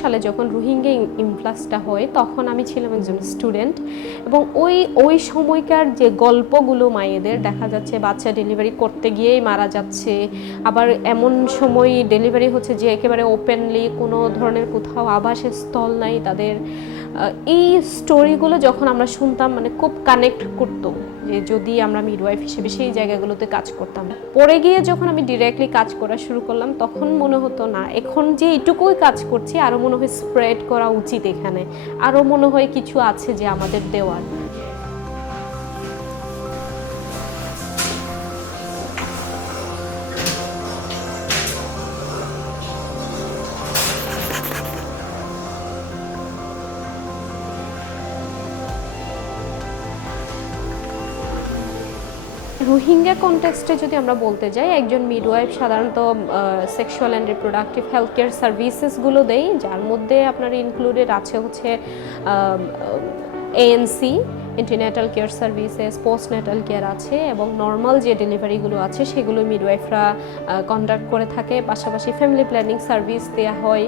সালে যখন রোহিঙ্গা ইনফ্লাক্সটা হয় তখন আমি ছিলাম একজন স্টুডেন্ট, এবং ওই সময়কার যে গল্পগুলো মায়েদের দেখা যাচ্ছে বাচ্চা ডেলিভারি করতে গিয়েই মারা যাচ্ছে, আবার এমন সময় ডেলিভারি হচ্ছে যে একেবারে ওপেনলি কোনো ধরনের কোথাও আবাসের স্থল নাই তাদের। এই স্টোরিগুলো যখন আমরা শুনতাম মানে খুব কানেক্ট করতো যে যদি আমরা মিডওয়াইফ হিসেবে সেই জায়গাগুলোতে কাজ করতাম। পরে গিয়ে যখন আমি ডিরেক্টলি কাজ করা শুরু করলাম তখন মনে হতো না এখন যে এইটুকুই কাজ করছি আরও মনে হয় স্প্রেড করা উচিত, এখানে আরও মনে হয় কিছু আছে যে আমাদের দেওয়ার। রোহিঙ্গা কনটেক্সটে যদি আমরা বলতে যাই, একজন মিডওয়াইফ সাধারণত sexual and reproductive health care সার্ভিসেসগুলো দেয়, যার মধ্যে আপনার ইনক্লুডেড আছে হচ্ছে ANC, intranatal care services, postnatal care আছে, এবং নর্মাল যে ডেলিভারিগুলো আছে সেগুলো মিডওয়াইফরা কন্ডাক্ট করে থাকে। পাশাপাশি ফ্যামিলি প্ল্যানিং সার্ভিস দেওয়া হয়।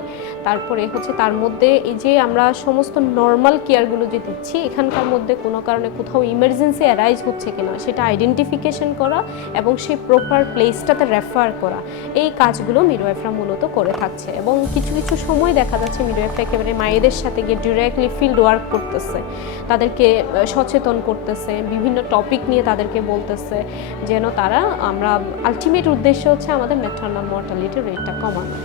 তারপরে হচ্ছে তার মধ্যে এই যে আমরা সমস্ত নর্মাল কেয়ারগুলো যে দিচ্ছি এখানকার মধ্যে কোনো কারণে কোথাও ইমার্জেন্সি অ্যারাইজ হচ্ছে কিনা সেটা আইডেন্টিফিকেশন করা এবং সেই প্রপার প্লেসটাতে রেফার করা, এই কাজগুলো মিডওয়াইফরা মূলত করে থাকছে। এবং কিছু কিছু সময় দেখা যাচ্ছে মিডওয়াইফরা একেবারে মায়েদের সাথে গিয়ে ডিরেক্টলি ফিল্ড ওয়ার্ক করতেছে, তাদেরকে সচেতন করতেছে, বিভিন্ন টপিক নিয়ে তাদেরকে বলতেছে যেন তারা আমরা আলটিমেট উদ্দেশ্য হচ্ছে আমাদের ম্যাটারনাল মর্টালিটির রেটটা কমানো।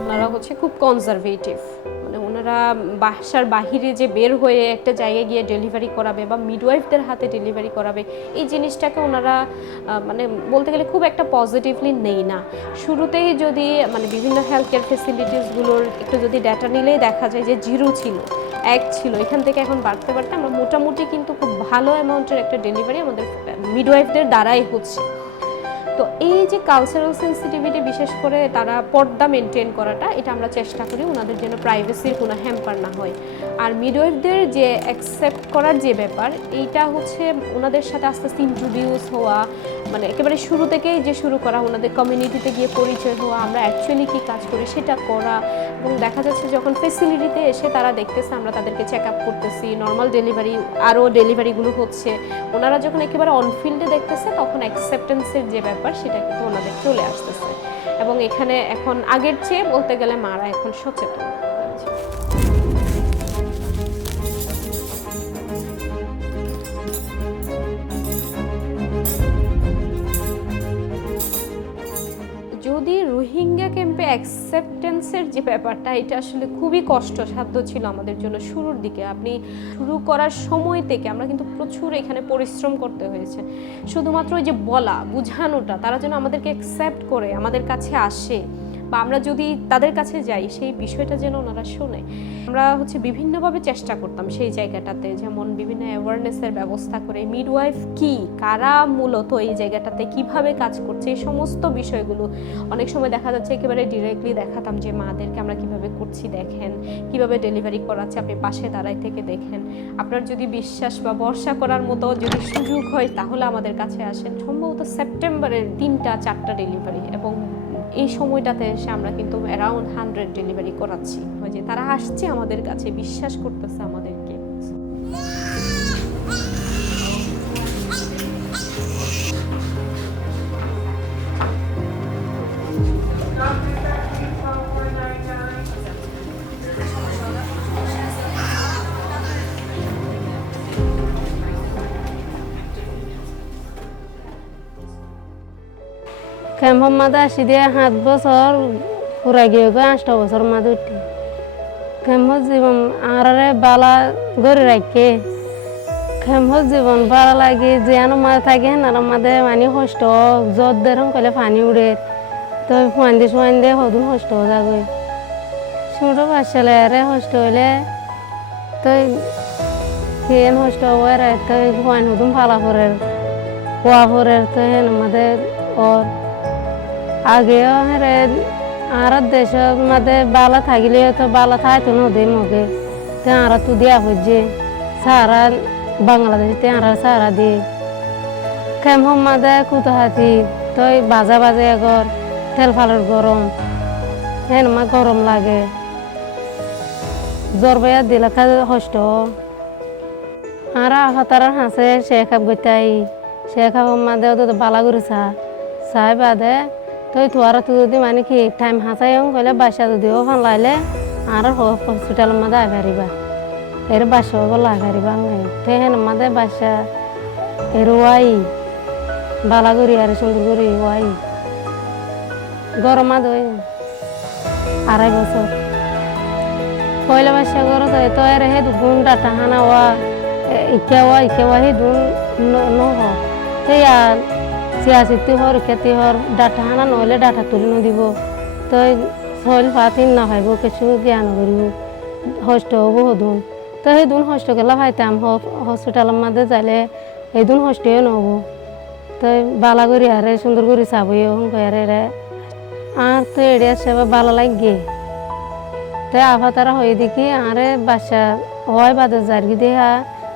ওনারা হচ্ছে খুব কনজারভেটিভ, মানে ওনারা বাসার বাহিরে যে বের হয়ে একটা জায়গায় গিয়ে ডেলিভারি করাবে বা মিডওয়াইফদের হাতে ডেলিভারি করাবে এই জিনিসটাকে ওনারা মানে বলতে গেলে খুব একটা পজিটিভলি নেই না। শুরুতেই যদি মানে বিভিন্ন হেলথ কেয়ার ফেসিলিটিসগুলোর একটু যদি ডাটা নিলেই দেখা যায় যে 0 ছিল, 1 ছিল, এখান থেকে এখন বাড়তে বাড়তে আমরা মোটামুটি কিন্তু খুব ভালো অ্যামাউন্টের একটা ডেলিভারি আমাদের মিডওয়াইফদের দ্বারাই হচ্ছে। তো এই যে কালচারাল সেন্সিটিভিটি, বিশেষ করে তারা পর্দা মেনটেন করাটা, এটা আমরা চেষ্টা করি ওনাদের যেন প্রাইভেসির কোনো হ্যাম্পার না হয়। আর মিডওয়াইফদের যে অ্যাকসেপ্ট করার যে ব্যাপার, এইটা হচ্ছে ওনাদের সাথে আস্তে আস্তে ইন্ট্রোডিউস হওয়া, মানে একেবারে শুরু থেকেই যে শুরু করা, ওনাদের কমিউনিটিতে গিয়ে পরিচয় হওয়া, আমরা অ্যাকচুয়ালি কী কাজ করি সেটা করা। এবং দেখা যাচ্ছে যখন ফেসিলিটিতে এসে তারা দেখতেছে আমরা তাদেরকে চেক আপ করতেছি, নর্মাল ডেলিভারি আরও ডেলিভারিগুলো হচ্ছে, ওনারা যখন একেবারে অনফিল্ডে দেখতেছে তখন অ্যাকসেপ্টেন্সের যে ব্যাপার সেটা কিন্তু ওনাদের চলে আসতেছে। এবং এখানে এখন আগের চেয়ে বলতে গেলে মারা এখন সচেতন। যদি রোহিঙ্গা ক্যাম্পে অ্যাকসেপ্টেন্সের যে ব্যাপারটা, এটা আসলে খুবই কষ্টসাধ্য ছিল আমাদের জন্য শুরুর দিকে। আপনি শুরু করার সময় থেকে আমরা কিন্তু প্রচুর এখানে পরিশ্রম করতে হয়েছে, শুধুমাত্র ওই যে বলা বোঝানোটা, তারা যেন আমাদেরকে অ্যাকসেপ্ট করে আমাদের কাছে আসে বা আমরা যদি তাদের কাছে যাই সেই বিষয়টা যেন ওনারা শোনে। আমরা হচ্ছে বিভিন্নভাবে চেষ্টা করতাম সেই জায়গাটাতে, যেমন বিভিন্ন অ্যাওয়ারনেসের ব্যবস্থা করে, মিডওয়াইফ কি, কারা মূলত এই জায়গাটাতে কিভাবে কাজ করছে, এই সমস্ত বিষয়গুলো অনেক সময় দেখা যাচ্ছে একেবারে ডিরেক্টলি দেখাতাম যে মাদেরকে আমরা কিভাবে করছি দেখেন, কিভাবে ডেলিভারি করাচ্ছে, আপনি পাশে দাঁড়ায় থেকে দেখেন, আপনার যদি বিশ্বাস বা ভরসা করার মতো যদি সুযোগ হয় তাহলে আমাদের কাছে আসেন। সম্ভবত সেপ্টেম্বরের 3টা-4টা ডেলিভারি, এবং এই সময়টাতে এসে আমরা কিন্তু অ্যারাউন্ড 100 ডেলিভারি করাচ্ছি। যে তারা আসছে আমাদের কাছে, বিশ্বাস করতেছে আমাদেরকে। ক্যাম্পের মাঝে আসি দিয়ে 7 বছর পুরা গিয়ে 8টা বছর মাঝে উঠি। ক্যাম্পের জীবন আরে বালা গড়ে রাখে, ক্যাম্পের জীবন ভালো লাগে, যেন মাঝে থাকে আর মাঝে মানে কষ্ট যত দেরম কলে পানি উড়ে তো ফান দিয়ে সদুন কষ্ট যাবে। ছোট বাচ্চালে আরে কষ্ট হইলে তো কেন কষ্ট হওয়ার তো ফান সদুন ফালা পরের পোয়া পরের তো হেন আমাদের ওর আগেও হেরে আর দেশের মধ্যে বালা থাকিলে তো বালা থাকতো নদী মগে তো আর তো দিয়া হচ্ছে সারা বাংলাদেশে আর সারা দিয়ে খেম মাদে কুতো হাতি তই বাজা বাজে আগর তেল ফালের গরম হেন মা গরম লাগে জ্বর বেয়া দিলে কষ্ট আর আফাতার হাসে সে খাপ গইতাই সে খাপ মাদে তো বালা করে চাই বাদে তই তোয়ারা তুই যদি মানে কি টাইম হাসাই কইলে বাসা যদি ওখান লাইলে আর হসপিটালের মধ্যে আইবারিবা এর বাসা বলে আইবারিবা তে হেন মাদে বাসা এর ওয়াই বালা করি আর সুন্দর করি ওয়াই গরমা দই 2.5 বছর পয়লা বাসা গর তো এর হে গুণ ডাটা হানা ওয়া ইকেওয়া হে দুন নহ তে আর সিয়াসিতি হর খেতি হর ডাটা হানা নহলে ডাটা তুলি নদিব তই শৈল পাতিন না ভাইব কিছু জ্ঞান করিব হষ্ট হব হদুন তো সেই দুন হষ্ট গেলা ভাইতাম হসপিটালের মধ্যে যাইলে এই দুন হষ্টই নহব তই বালা করি আরে সুন্দর করে চাবই আরে রে আর তো এড়িয়া সেবা ভালো লাগে তাই আভা তারা হয়ে দেখি আরে বাসা হয় বাদে জারগি দেহা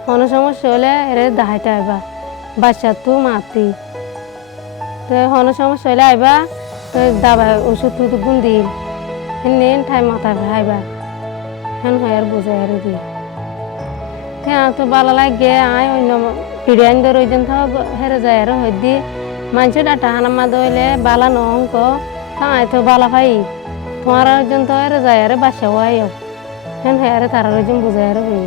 কোনো সমস্যা হলে এরে দাহাইতে আইবা বাচ্চা তো মাতি তো কোনো সমস্যা হলে আইবা তো দাবা ওষুধ তো গুণ দিল নেন ঠাই মাথা আইবা হেন হয় আর বোঝাই আর দি তো ভালো লাগে আয় অন্য পিড়িয়ান ধর ওই জন্য হেরে যায় আর হয়ে দি মানুষ ডাটা হানা মা দইলে বালা নহঙ্ক আয় তো বালা ভাই তোমার ওজন তো হেরে যায় আরে বাসা হয় হেন হয় আরে তার ওজন বোঝায় আর হই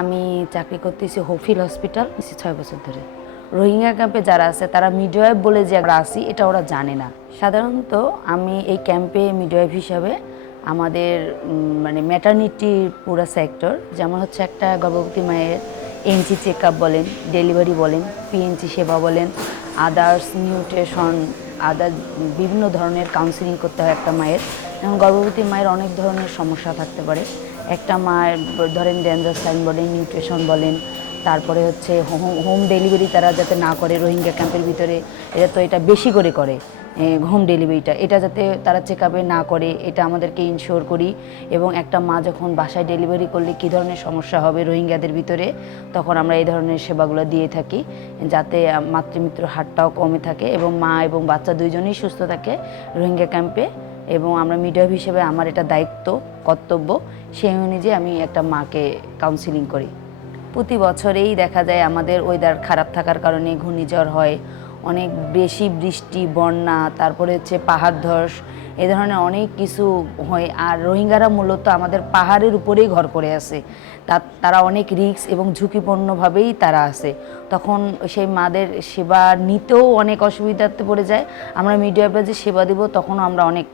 আমি চাকরি করতেছি হোপফিল হসপিটাল 6 বছর ধরে। রোহিঙ্গা ক্যাম্পে যারা আছে তারা মিডওয়াইফ বলে যে আমরা আসি এটা ওরা জানে না। সাধারণত আমি এই ক্যাম্পে মিডওয়াইফ হিসাবে আমাদের মানে ম্যাটারনিটির পুরো সেক্টর, যেমন হচ্ছে একটা গর্ভবতী মায়ের এনসি চেক আপ বলেন, ডেলিভারি বলেন, পিএনসি সেবা বলেন, আদার্স নিউট্রিশন, আদার বিভিন্ন ধরনের কাউন্সিলিং করতে হয় একটা মায়ের। যেমন গর্ভবতী মায়ের অনেক ধরনের সমস্যা থাকতে পারে। একটা মায়ের ধরেন ডেঞ্জার সাইন বলেন, নিউট্রিশন বলেন, তারপরে হচ্ছে হোম ডেলিভারি তারা যাতে না করে রোহিঙ্গা ক্যাম্পের ভিতরে, এটা বেশি করে হোম ডেলিভারিটা, এটা যাতে তারা চেক আপে না করে এটা আমাদেরকে ইনশিওর করি। এবং একটা মা যখন বাসায় ডেলিভারি করলে কী ধরনের সমস্যা হবে রোহিঙ্গাদের ভিতরে, তখন আমরা এই ধরনের সেবাগুলো দিয়ে থাকি যাতে মাতৃমৃত্যুর হারটাও কমে থাকে এবং মা এবং বাচ্চা দুইজনেই সুস্থ থাকে রোহিঙ্গা ক্যাম্পে। এবং আমরা মিডওয়াইফ হিসেবে আমার এটা দায়িত্ব, কর্তব্য, সেই অনুযায়ী আমি একটা মাকে কাউন্সিলিং করি। প্রতি বছরেই দেখা যায় আমাদের ওয়েদার খারাপ থাকার কারণে ঘূর্ণিঝড় হয়, অনেক বেশি বৃষ্টি, বন্যা, তারপরে হচ্ছে পাহাড় ধস, এ ধরনের অনেক কিছু হয়। আর রোহিঙ্গারা মূলত আমাদের পাহাড়ের উপরেই ঘর করে আছে, তারা অনেক রিস্ক এবং ঝুঁকিপূর্ণভাবেই তারা আছে। তখন সেই মাদের সেবা নিতেও অনেক অসুবিধাতে পড়ে যায়। আমরা মিডওয়াইফরা যে সেবা দেব তখনও আমরা অনেক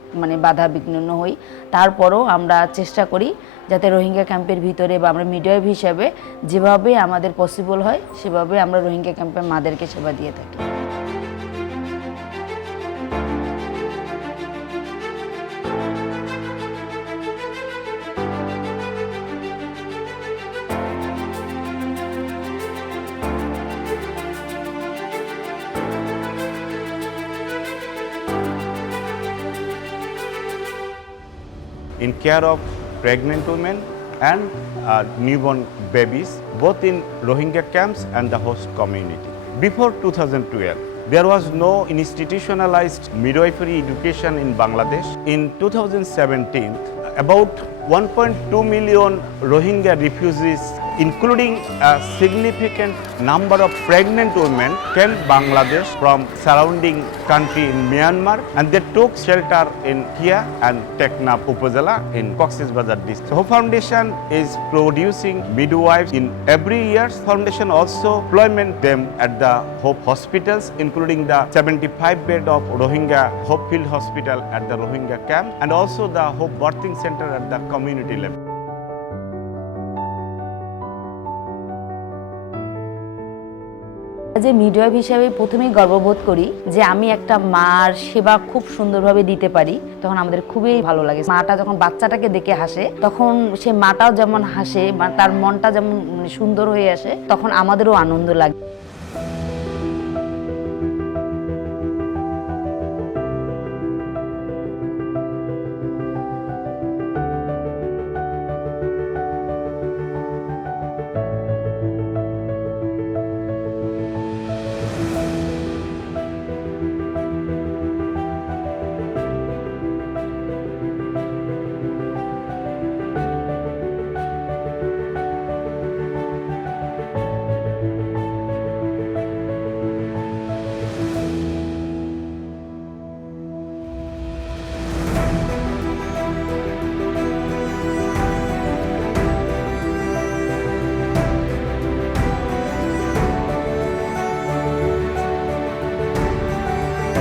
বাধা বিঘ্ন হই। তারপরও আমরা চেষ্টা করি যাতে রোহিঙ্গা ক্যাম্পের ভিতরে বা আমরা মিডওয়াইফ হিসাবে যেভাবে আমাদের পসিবল হয় সেভাবে আমরা রোহিঙ্গা ক্যাম্পের মাদেরকে সেবা দিয়ে থাকি। in care of pregnant women and newborn babies, both in Rohingya camps and the host community. Before 2012, there was no institutionalized midwifery education in Bangladesh. In 2017, about 1.2 million Rohingya refugees, including a significant number of pregnant women, came Bangladesh from surrounding country in Myanmar, and they took shelter in Kia and Teknaf Upazila in Cox's Bazar district. So Hope Foundation is producing midwives in every year. Foundation also employment them at the Hope hospitals, including the 75-bed of Rohingya Hope Field Hospital at the Rohingya camp, and also the Hope Birthing Center at the community level. যে midwife হিসেবে প্রথমেই গর্ববোধ করি যে আমি একটা মার সেবা খুব সুন্দরভাবে দিতে পারি, তখন আমাদের খুবই ভালো লাগে। মাটা যখন বাচ্চাটাকে দেখে হাসে তখন সে মাটাও যেমন হাসে, তার মনটা যেমন সুন্দর হয়ে আসে, তখন আমাদেরও আনন্দ লাগে।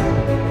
you.